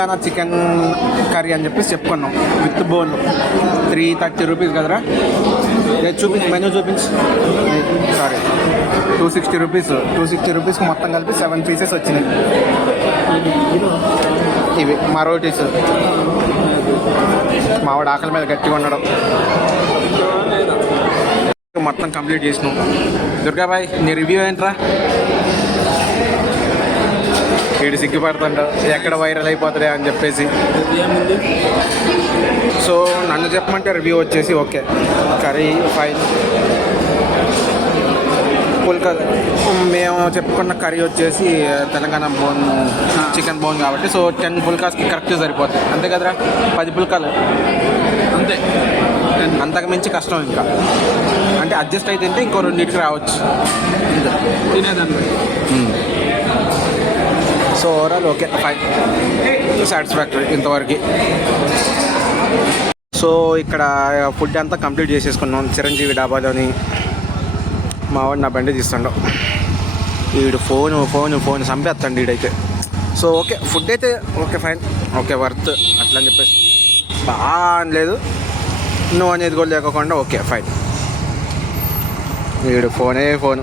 Telangana chicken curry అని చెప్పేసి చెప్పుకున్నాం విత్ బోన్ 330 రూపీస్ కదరా. చూపించు మెనూ చూపించు. Sorry 260 rupees. 260 రూపీస్కి మొత్తం కలిపి 7 పీసెస్ వచ్చినాయి. ఇవి మా రోటీస్. మావాడు ఆకలి మీద గట్టిగా ఉండడం. మొత్తం కంప్లీట్ చేసినాం. దుర్గాబాయ్ నీ రివ్యూ ఏంట్రా? వీడు సిగ్గుపడుతుంట ఎక్కడ వైరల్ అయిపోతుంది అని చెప్పేసి. సో నన్ను చెప్పమంటే రివ్యూ వచ్చేసి ఓకే, కర్రీ ఫైన్. పుల్కా మేము చెప్పుకున్న కర్రీ వచ్చేసి తెలంగాణ బోన్ చికెన్ బోన్ కాబట్టి సో 10 పుల్కాస్కి కరెక్ట్ సరిపోతుంది. అంతే కదరా? 10 పుల్కాలు అంతే, అంతకు మించి కష్టం. ఇంకా అంటే అడ్జస్ట్ అయితే ఇంకో 2 రావచ్చు తినేదాన్ని. So overall okay, fine, satisfactory ఇంతవరకు. సో ఇక్కడ ఫుడ్ అంతా కంప్లీట్ చేసేసుకున్నాం చిరంజీవి డాబాలోని. మావాడు నా బండి తీస్తుండవు. వీడు ఫోన్ చంపేస్తాడు వీడైతే. సో ఓకే, ఫుడ్ అయితే ఓకే, ఫైన్, ఓకే, వర్త్ అట్లా అని చెప్పేసి బాగా లేదు నువ్వు అనేది కూడా లేకుండా ఓకే, ఫైన్. వీడు ఫోన్